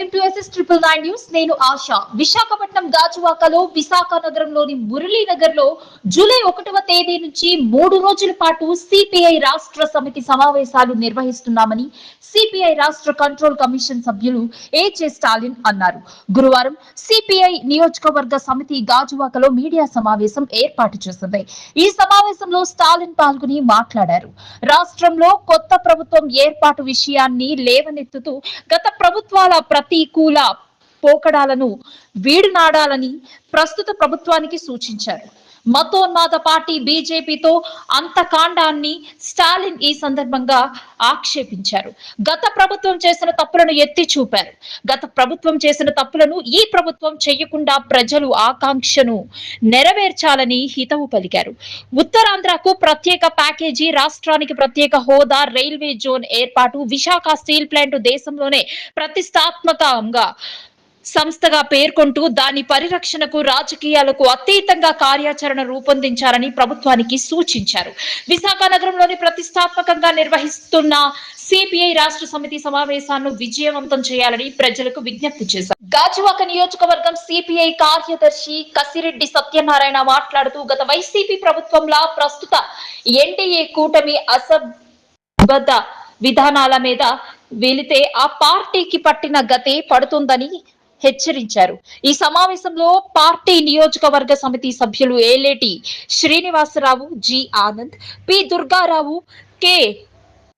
Welcome to SS 999 news. నేను ఆశ. విశాఖపట్నం గాజువాకలో విశాఖ నగరంలోని మురళీనగర్ లో జూలై 1వ తేదీ నుంచి 3 రోజుల పాటు సిపిఐ రాష్ట్ర సమితి సమావేశాలు నిర్వహిస్తున్నామని సిపిఐ రాష్ట్ర కంట్రోల్ కమిషన్ సభ్యులు ఏజే స్టాలిన్ అన్నారు. గురువారం సిపిఐ నియోజకవర్గ సమితి గాజువాకలో మీడియా సమావేశం ఏర్పాటు చేసింది. ఈ సమావేశంలో స్టాలిన్ పాల్గొని మాట్లాడారు. రాష్ట్రంలో కొత్త ప్రభుత్వం ఏర్పాటు విషయాన్ని లేవనెత్తుతూ గత ప్రభుత్వాల ప్రతికూల పోకడాలను వీడునాడాలని ప్రస్తుత ప్రభుత్వానికి సూచించారు. మతోన్మాద పార్టీ బీజేపీతో అంతకాండాన్ని స్టాలిన్ ఈ సందర్భంగా ఆక్షేపించారు. గత ప్రభుత్వం చేసిన తప్పులను ఎత్తి చూపారు. గత ప్రభుత్వం చేసిన తప్పులను ఈ ప్రభుత్వం చేయకుండా ప్రజలు ఆకాంక్షను నెరవేర్చాలని హితవు పలికారు. ఉత్తరాంధ్రకు ప్రత్యేక ప్యాకేజీ, రాష్ట్రానికి ప్రత్యేక హోదా, రైల్వే జోన్ ఏర్పాటు, విశాఖ స్టీల్ ప్లాంట్ దేశంలోనే ప్రతిష్టాత్మకంగా సంస్థగా పేర్కొంటూ దాని పరిరక్షణకు రాజకీయాలకు అతీతంగా కార్యాచరణ రూపొందించాలని ప్రభుత్వానికి సూచించారు. విశాఖ నగరంలోని ప్రతిష్టాత్మకంగా నిర్వహిస్తున్న సిపిఐ రాష్ట్ర సమితి సమావేశాలను విజయవంతం చేయాలని ప్రజలకు విజ్ఞప్తి చేశారు. గాజువాక నియోజకవర్గం సిపిఐ కార్యదర్శి కసిరెడ్డి సత్యనారాయణ మాట్లాడుతూ గత వైసీపీ ప్రభుత్వంలో ప్రస్తుత ఎన్డీఏ కూటమి అసంబద్ధ విధానాల మీద వెళితే ఆ పార్టీకి పట్టిన గతే పడుతుందని హెచ్చరించారు. ఈ సమావేశంలో పార్టీ నియోజకవర్గ సమితి సభ్యులు Eleti Srinivasarao, G Anand, P Durgarao, K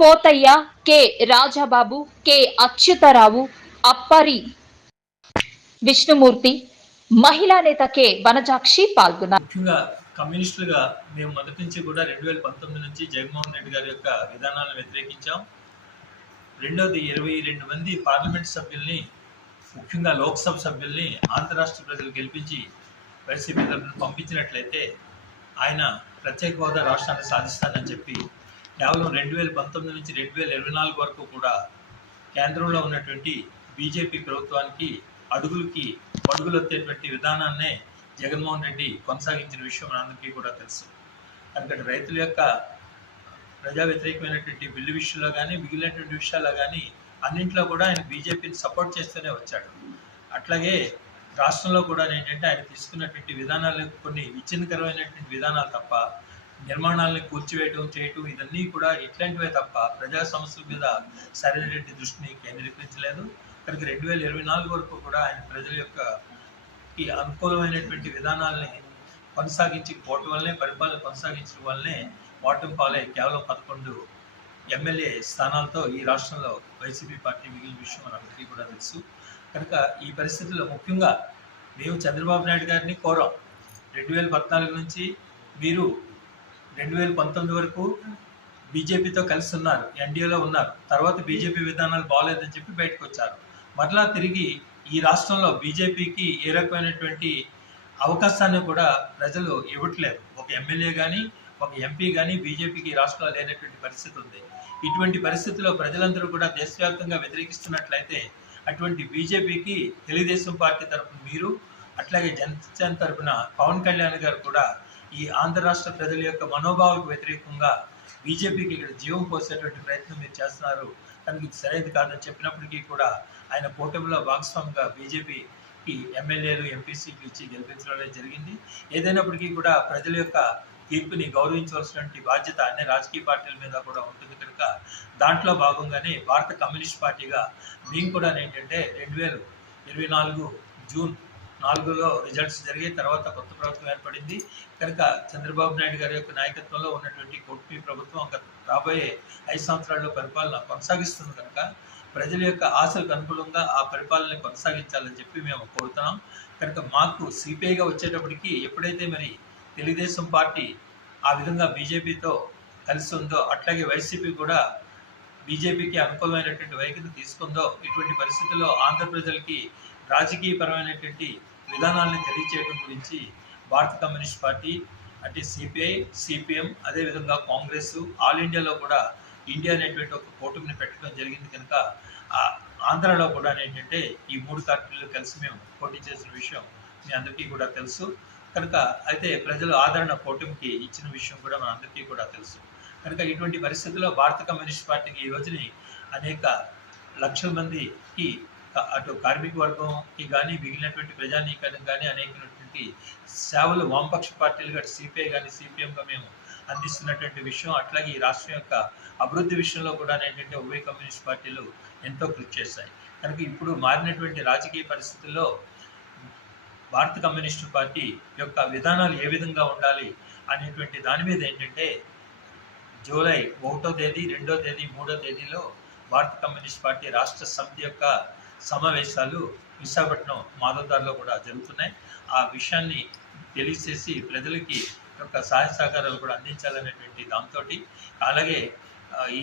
Pothaiah, K Rajababu, K Achyutarao, Appari Vishnumurthy, మహిళా నేత కె వనజాక్షి పాల్గొన్నారు. ముఖ్యంగా కమ్యూనిస్టులుగా మేము మొదటి నుంచి కూడా 2019 నుంచి జగన్మోహన్ రెడ్డి గారి యొక్క విధానాలను వ్యతిరేకించాం. రెండవది 22 మంది పార్లమెంట్ సభ్యుల్ని, ముఖ్యంగా లోక్సభ సభ్యుల్ని ఆంధ్ర రాష్ట్ర ప్రజలు గెలిపించి వైసీపీ తరఫున పంపించినట్లయితే ఆయన ప్రత్యేక హోదా రాష్ట్రాన్ని సాధిస్తానని చెప్పి కేవలం 2019 నుంచి 2024 వరకు కూడా కేంద్రంలో ఉన్నటువంటి బీజేపీ ప్రభుత్వానికి అడుగులొత్తేటువంటి విధానాన్నే జగన్మోహన్ రెడ్డి కొనసాగించిన విషయం మనందరికీ కూడా తెలుసు. అందుకని రైతుల యొక్క ప్రజా వ్యతిరేకమైనటువంటి బిల్లు విషయంలో కానీ, మిగిలినటువంటి విషయాల్లో కానీ అన్నింటిలో కూడా ఆయన బీజేపీని సపోర్ట్ చేస్తూనే వచ్చాడు. అట్లాగే రాష్ట్రంలో కూడా ఏంటంటే ఆయన తీసుకున్నటువంటి విధానాలు కొన్ని విచ్ఛిన్నకరమైనటువంటి విధానాలు తప్ప, నిర్మాణాలను కూల్చివేయటం చేయటం ఇదన్నీ కూడా ఇట్లాంటివే తప్ప ప్రజా సమస్యల మీద సరైనటువంటి దృష్టిని కేంద్రీకరించలేదు. కనుక 2024 వరకు కూడా ఆయన ప్రజల యొక్క ఈ అనుకూలమైనటువంటి విధానాల్ని కొనసాగించకపోవటం వల్లనే, పరిపాలన కొనసాగించడం వల్లనే ఓటమి పాలై కేవలం 11 ఎమ్మెల్యే స్థానాలతో ఈ రాష్ట్రంలో వైసీపీ పార్టీ మిగిలిన విషయం మనందరికీ కూడా తెలుసు. కనుక ఈ పరిస్థితుల్లో ముఖ్యంగా మేము చంద్రబాబు నాయుడు గారిని కోరాం. 2014 నుంచి మీరు 2019 వరకు బీజేపీతో కలిసి ఉన్నారు, ఎన్డీఏలో ఉన్నారు. తర్వాత బీజేపీ విధానాలు బాగోలేదని చెప్పి బయటకు వచ్చారు. మరలా తిరిగి ఈ రాష్ట్రంలో బీజేపీకి ఏ రకమైనటువంటి అవకాశాన్ని కూడా ప్రజలు ఇవ్వట్లేదు. ఒక ఎమ్మెల్యే కానీ, ఒక ఎంపీ కానీ బీజేపీకి రాష్ట్రంలో లేనటువంటి పరిస్థితి ఉంది. ఇటువంటి పరిస్థితుల్లో ప్రజలందరూ కూడా దేశవ్యాప్తంగా వ్యతిరేకిస్తున్నట్లయితే అటువంటి బీజేపీకి తెలుగుదేశం పార్టీ తరఫున మీరు, అట్లాగే జనసేన తరఫున పవన్ కళ్యాణ్ గారు కూడా ఈ ఆంధ్ర రాష్ట్ర ప్రజల యొక్క మనోభావాలకు వ్యతిరేకంగా బీజేపీకి ఇక్కడ జీవం పోసేటువంటి ప్రయత్నం మీరు చేస్తున్నారు. కనుక ఇది సరైనది కాదని చెప్పినప్పటికీ కూడా ఆయన కూటమిలో భాగస్వామిగా బీజేపీకి ఎమ్మెల్యేలు, ఎంపీ సీట్లు ఇచ్చి గెలిపించడం జరిగింది. ఏదైనప్పటికీ కూడా ప్రజల యొక్క తీర్పుని గౌరవించవలసినటువంటి బాధ్యత అన్ని రాజకీయ పార్టీల మీద కూడా ఉంటుంది. కనుక దాంట్లో భాగంగానే భారత కమ్యూనిస్ట్ పార్టీగా మేము కూడా ఏంటంటే 2024 జూన్ 4లో రిజల్ట్స్ జరిగే తర్వాత కొత్త ప్రభుత్వం ఏర్పడింది. కనుక చంద్రబాబు నాయుడు గారి యొక్క నాయకత్వంలో ఉన్నటువంటి కూటమి ప్రభుత్వం రాబోయే 5 సంవత్సరాల్లో పరిపాలన కొనసాగిస్తుంది. కనుక ప్రజల యొక్క ఆశలకు అనుకూలంగా ఆ పరిపాలన కొనసాగించాలని చెప్పి మేము కోరుతున్నాం. కనుక మాకు సిపిఐగా వచ్చేటప్పటికి ఎప్పుడైతే మరి తెలుగుదేశం పార్టీ ఆ విధంగా బీజేపీతో కలిసి ఉందో, అట్లాగే వైసీపీ కూడా బీజేపీకి అనుకూలమైనటువంటి వైఖరి తీసుకుందో, ఇటువంటి పరిస్థితుల్లో ఆంధ్ర ప్రజలకి రాజకీయపరమైనటువంటి విధానాలను తెలియచేయడం గురించి భారత కమ్యూనిస్ట్ పార్టీ అంటే సిపిఐ, సిపిఎం, అదేవిధంగా కాంగ్రెస్, ఆల్ ఇండియాలో కూడా ఇండియా అనేటువంటి ఒక కూటమిని పెట్టడం జరిగింది. కనుక ఆంధ్రాలో కూడా ఏంటంటే ఈ 3 పార్టీలు కలిసి మేము పోటీ చేసిన విషయం మీ అందరికీ కూడా తెలుసు. కనుక అయితే ప్రజలు ఆదరణ కూటమికి ఇచ్చిన విషయం కూడా మన అందరికీ కూడా తెలుసు. కనుక ఇటువంటి పరిస్థితుల్లో భారత కమ్యూనిస్ట్ పార్టీకి ఈ రోజుని అనేక లక్షల మందికి అటు కార్మిక వర్గంకి కానీ మిగిలినటువంటి ప్రజానీకానికి కానీ అనేకమైనటువంటి సేవలు వామపక్ష పార్టీలుగా సిపిఐ కానీ సిపిఎంగా మేము అందిస్తున్నటువంటి విషయం, అట్లాగే ఈ రాష్ట్రం యొక్క అభివృద్ధి విషయంలో కూడా ఏంటంటే ఉభయ కమ్యూనిస్ట్ పార్టీలు ఎంతో కృషి చేశాయి. కనుక ఇప్పుడు మారినటువంటి రాజకీయ పరిస్థితుల్లో భారత కమ్యూనిస్టు పార్టీ యొక్క విధానాలు ఏ విధంగా ఉండాలి అనేటువంటి దాని మీద ఏంటంటే జూలై 1వ తేదీ 2వ తేదీ 3వ తేదీలో భారత కమ్యూనిస్ట్ పార్టీ రాష్ట్ర సమితి యొక్క సమావేశాలు విశాఖపట్నం మాధవదార్లో కూడా జరుగుతున్నాయి. ఆ విషయాన్ని తెలియజేసి ప్రజలకి యొక్క సహాయ సహకారాలు కూడా అందించాలనేటువంటి దాంతో, అలాగే ఈ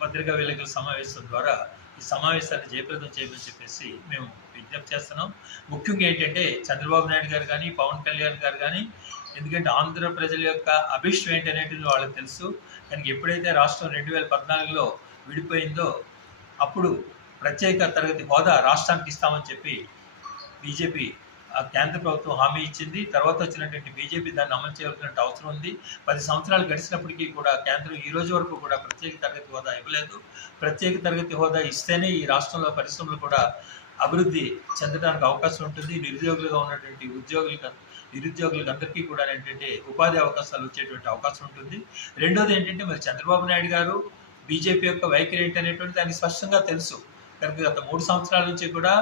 పత్రికా విలేకరుల సమావేశం ద్వారా ఈ సమావేశాన్ని జయప్రదం చేయమని చెప్పేసి మేము విజ్ఞప్తి చేస్తున్నాం. ముఖ్యంగా ఏంటంటే చంద్రబాబు నాయుడు గారు కానీ పవన్ కళ్యాణ్ గారు కానీ, ఎందుకంటే ఆంధ్ర ప్రజల యొక్క అభిష్టం ఏంటనేది వాళ్ళకి తెలుసు. కానీ ఎప్పుడైతే రాష్ట్రం 2014లో విడిపోయిందో అప్పుడు ప్రత్యేక తరగతి హోదా రాష్ట్రానికి ఇస్తామని చెప్పి బీజేపీ కేంద్ర ప్రభుత్వం హామీ ఇచ్చింది. తర్వాత వచ్చినటువంటి బీజేపీ దాన్ని అమలు చేయాల్సిన అవసరం ఉంది. 10 సంవత్సరాలు గడిచినప్పటికీ కూడా కేంద్రం ఈ రోజు వరకు కూడా ప్రత్యేక తరగతి హోదా ఇవ్వలేదు. ప్రత్యేక తరగతి హోదా ఇస్తేనే ఈ రాష్ట్రంలో పరిశ్రమలు కూడా అభివృద్ధి చెందడానికి అవకాశం ఉంటుంది. నిరుద్యోగులుగా ఉన్నటువంటి నిరుద్యోగులకు అందరికీ కూడా ఏంటంటే ఉపాధి అవకాశాలు వచ్చేటువంటి అవకాశం ఉంటుంది. రెండోది ఏంటంటే మరి చంద్రబాబు నాయుడు గారు బీజేపీ యొక్క వైఖరి ఏంటనేటువంటి దానికి స్పష్టంగా తెలుసు. కనుక గత 3 సంవత్సరాల నుంచి కూడా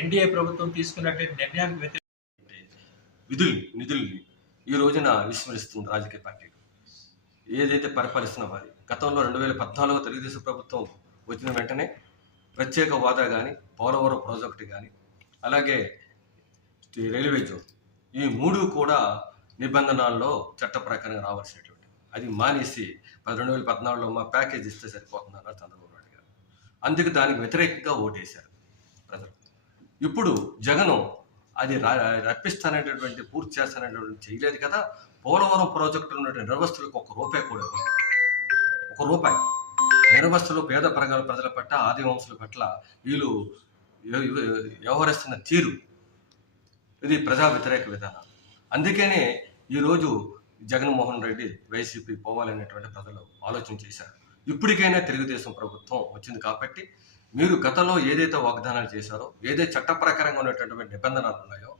ఎన్డీఏ ప్రభుత్వం తీసుకున్నటువంటి నిర్ణయానికి నిధుల్ని ఈ రోజున విస్మరిస్తుంది రాజకీయ పార్టీలు. ఏదైతే పరిపాలిస్తున్న వారి గతంలో 2014 తెలుగుదేశం ప్రభుత్వం వచ్చిన వెంటనే ప్రత్యేక హోదా కానీ, పోలవరం ప్రాజెక్టు కానీ, అలాగే రైల్వే జోన్, ఈ 3 కూడా నిబంధనల్లో చట్ట ప్రకారంగా రావాల్సినటువంటి, అది మానేసి 2014లో మా ప్యాకేజ్ ఇస్తే సరిపోతున్నారు చంద్రబాబు నాయుడు గారు. అందుకు దానికి వ్యతిరేకంగా ఓటేశారు ప్రజలు. ఇప్పుడు జగను అది రప్పిస్తాననేటువంటి పూర్తి చేస్తాననేటువంటి చేయలేదు కదా. పోలవరం ప్రాజెక్టులో ఉన్నటువంటి నిర్వస్తులకు ₹1 కూడా ఇవ్వలేదు. ₹1 నిర్వస్తులు పేద ప్రజల పట్ల, ఆదివాసుల పట్ల వీళ్ళు వ్యవహరిస్తున్న తీరు ఇది ప్రజా వ్యతిరేక విధానం. అందుకనే ఈరోజు జగన్మోహన్ రెడ్డి వైసీపీ పోవాలనేటువంటి ప్రజలు ఆలోచన చేశారు. ఇప్పటికైనా తెలుగుదేశం ప్రభుత్వం వచ్చింది కాబట్టి మీరు గతంలో ఏదైతే వాగ్దానాలు చేశారో, ఏదైతే చట్ట ప్రకారంగా ఉన్నటువంటి నిబంధనలు ఉన్నాయో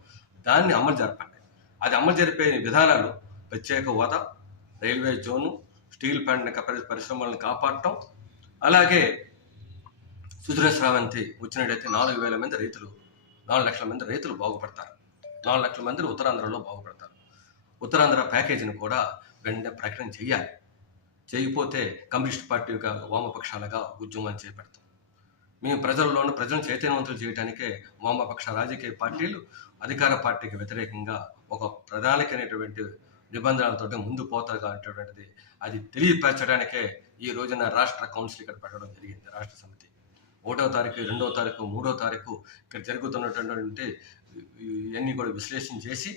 దాన్ని అమలు జరపండి. అది అమలు జరిపే విధానాలు ప్రత్యేక హోదా, రైల్వే జోను, స్టీల్ ప్లాంట్ పరిశ్రమలను కాపాడటం, అలాగే సుధీర శ్రావంతి వచ్చినట్టయితే 4,000 మంది రైతులు, 4 లక్షల మంది రైతులు బాగుపడతారు. 4 లక్షల మంది ఉత్తరాంధ్రలో బాగుపడతారు. ఉత్తరాంధ్ర ప్యాకేజీని కూడా వెంటనే ప్రకటన చేయాలి. చేయకపోతే కమ్యూనిస్ట్ పార్టీగా వామపక్షాలుగా ఉద్యమాన్ని చేపడతాం. మేము ప్రజలను చైతన్యవంతులు చేయడానికే వామపక్ష రాజకీయ పార్టీలు అధికార పార్టీకి వ్యతిరేకంగా ఒక ప్రణాళికైనటువంటి నిబంధనలతో ముందు పోతాగా అనేటువంటిది అది తెలియపరచడానికే ఈ రోజున రాష్ట్ర కౌన్సిల్ ఇక్కడ పెట్టడం జరిగింది. రాష్ట్ర సమితి 1వ తారీఖు, 2వ తారీఖు, 3వ తారీఖు ఇక్కడ జరుగుతున్నటువంటి ఇవన్నీ కూడా విశ్లేషణ చేసి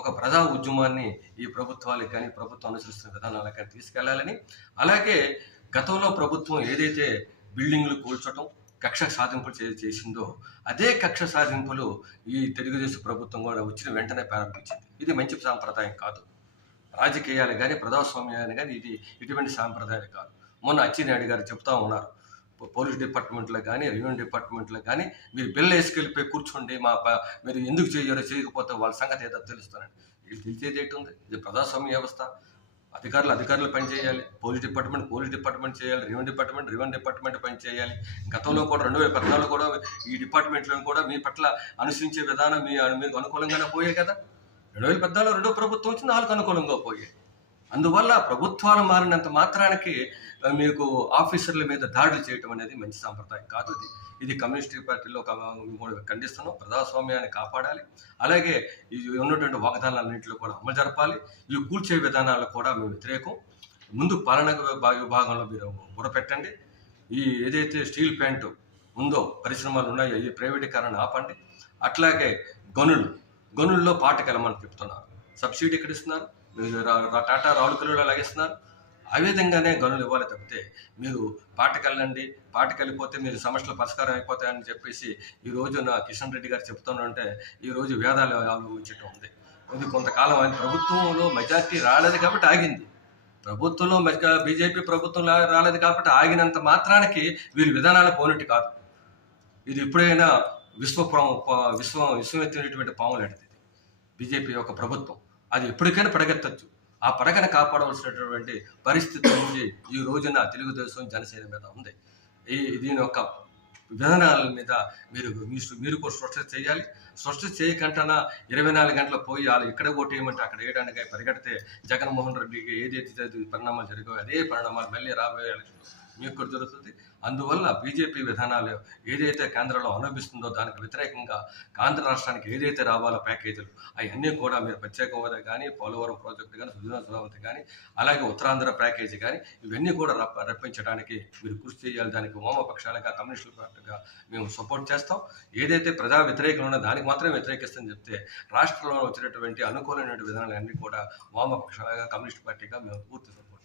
ఒక ప్రజా ఉద్యమాన్ని ఈ ప్రభుత్వాలకు కానీ, ప్రభుత్వం అనుసరిస్తున్న విధానాలకు కానీ తీసుకెళ్లాలని, అలాగే గతంలో ప్రభుత్వం ఏదైతే బిల్డింగ్లు కూల్చడం, కక్ష సాధింపులు చేసిందో అదే కక్ష సాధింపులు ఈ తెలుగుదేశం ప్రభుత్వం కూడా వచ్చిన వెంటనే ప్రారంభించింది. ఇది మంచి సాంప్రదాయం కాదు. రాజకీయాలు కానీ, ప్రజాస్వామ్యాలు కానీ ఇది ఇటువంటి సాంప్రదాయాలు కాదు. మొన్న అచ్చెన్నాయుడు గారు చెప్తా ఉన్నారు, పోలీస్ డిపార్ట్మెంట్లో కానీ, రెవెన్యూ డిపార్ట్మెంట్లో కానీ మీరు బిల్లు వేసుకెళ్ళిపోయి కూర్చోండి, మీరు ఎందుకు చేయకపోతే వాళ్ళ సంగతి ఏదో తెలుస్తానండి. వీళ్ళు తెలిసేది ఏంటి ఉంది? ఇది ప్రజాస్వామ్య వ్యవస్థ. అధికారులు పనిచేయాలి, పోలీస్ డిపార్ట్మెంట్ చేయాలి, రెవెన్యూ డిపార్ట్మెంట్ పని చేయాలి. గతంలో కూడా 2014 కూడా ఈ డిపార్ట్మెంట్లో కూడా మీ పట్ల అనుసరించే విధానం మీకు అనుకూలంగానే పోయాయి కదా. 2014 రెండో ప్రభుత్వం వచ్చి 4 అనుకూలంగా పోయాయి. అందువల్ల ప్రభుత్వాలు మారినంత మాత్రానికి మీకు ఆఫీసర్ల మీద దాడులు చేయటం అనేది మంచి సాంప్రదాయం కాదు. ఇది కమ్యూనిస్ట్ పార్టీలో ఖండిస్తున్నాం. ప్రజాస్వామ్యాన్ని కాపాడాలి, అలాగే ఉన్నటువంటి వాగ్దానాలన్నింటిలో కూడా అమలు జరపాలి. ఇవి కూల్చే విధానాలు కూడా మేము వ్యతిరేకం. ముందు పాలనా విభాగంలో మీరు బుర్రపెట్టండి. ఏదైతే స్టీల్ ప్లాంట్ ఉందో, పరిశ్రమలు ఉన్నాయో ఈ ప్రైవేటీకరణ ఆపండి. అట్లాగే గనుల్లో పాటకెళ్ళమని చెప్తున్నారు. సబ్సిడీ ఎక్కడ ఇస్తున్నారు? టాటా రావులకల్లో లాగేస్తున్నారు. ఆ విధంగానే గనులు ఇవ్వాలి తప్పితే మీరు పాటకెళ్ళిపోతే మీరు సమస్యలు పరిష్కారం అయిపోతాయని చెప్పేసి ఈ రోజు కిషన్ రెడ్డి గారు చెప్తున్నారంటే ఈ రోజు వేదాలు అవలంబించడం ఉంది. ఇది కొంతకాలం ఆయన ప్రభుత్వంలో మెజార్టీ రాలేదు కాబట్టి ఆగింది. ప్రభుత్వంలో బీజేపీ ప్రభుత్వం రాలేదు కాబట్టి ఆగినంత మాత్రానికి వీరి విధానాలు పోనట్టు కాదు. ఇది ఎప్పుడైనా విశ్వమెత్తినటువంటి పాము లాంటిది బీజేపీ యొక్క ప్రభుత్వం. అది ఎప్పటికైనా పడగెత్తచ్చు. ఆ పడగన కాపాడవలసినటువంటి పరిస్థితి నుంచి ఈ రోజున తెలుగుదేశం జనసేన మీద ఉంది. దీని యొక్క విధానాల మీద మీరు కూడా స్పష్ట చేయాలి. స్పష్ట చేయకంటనా 24 గంటలు పోయి వాళ్ళు ఇక్కడ ఓటేయమంటే అక్కడ వేయడానికి పరిగెడితే జగన్మోహన్ రెడ్డికి ఏదైతే పరిణామాలు జరిగాయో అదే పరిణామాలు మళ్ళీ రాబోయే ఎలక్షన్లో మీకు కూడా జరుగుతుంది. అందువల్ల బీజేపీ విధానాలు ఏదైతే కేంద్రంలో అనుభవిస్తుందో దానికి వ్యతిరేకంగా ఆంధ్ర రాష్ట్రానికి ఏదైతే రావాలో ప్యాకేజీలు అవన్నీ కూడా మీరు ప్రత్యేక హోదా కానీ, పోలవరం ప్రాజెక్టు కానీ, సుజనా సుధామతి కానీ, అలాగే ఉత్తరాంధ్ర ప్యాకేజీ కానీ ఇవన్నీ కూడా రప్పించడానికి మీరు కృషి చేయాలి. దానికి వామపక్షాలుగా కమ్యూనిస్టుల పార్టీగా మేము సపోర్ట్ చేస్తాం. ఏదైతే ప్రజా వ్యతిరేకలు ఉన్నదో దానికి మాత్రమే వ్యతిరేకిస్తుందని చెప్తే రాష్ట్రంలో వచ్చినటువంటి అనుకూలమైన విధానాలన్నీ కూడా వామపక్షాలుగా కమ్యూనిస్ట్ పార్టీగా మేము పూర్తి సపోర్ట్